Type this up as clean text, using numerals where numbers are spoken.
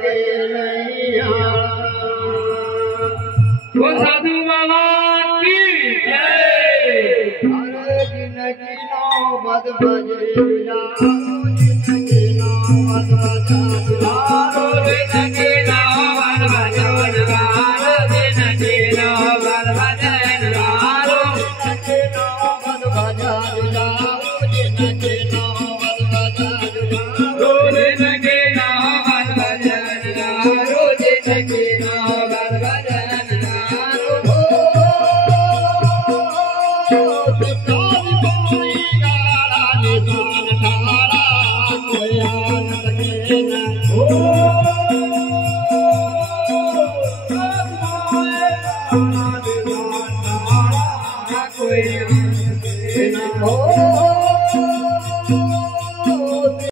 के नहीं वो साधु बाबा की जय। हर दिन की नौबत बजे